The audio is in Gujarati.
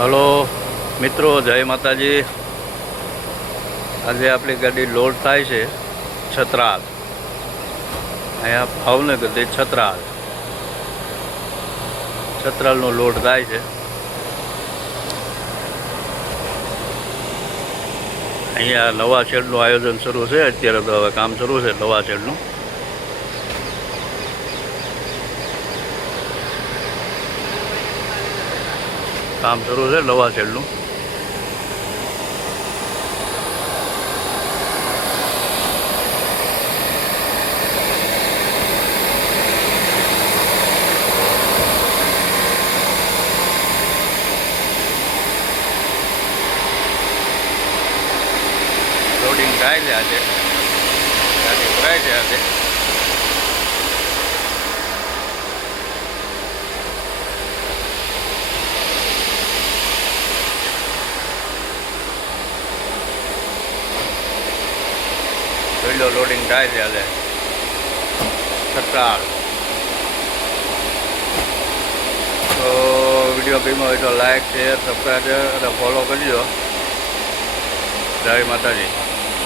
હલો મિત્રો, જય માતાજી. આજે આપણી ગાડી લોડ થાય છે છત્રાલ, અહીંયા ભાવનગરથી છત્રાલનો લોડ થાય છે. અહીંયા નવા શેડનું આયોજન શરૂ છે. અત્યારે તો હવે કામ શરૂ છે નવા શેડનું. કામ શરૂ છે નવા શેડનું. લોડિંગ થાય છે આજે, ગાડી ભરાય છે આજે. પહેલો લોડિંગ થાય છે આજે છત્રાલ. તો વિડીયો ગમ્યો હોય તો લાઈક, શેર, સબસ્ક્રાઈબ અને ફોલો કરજો. જય માતાજી.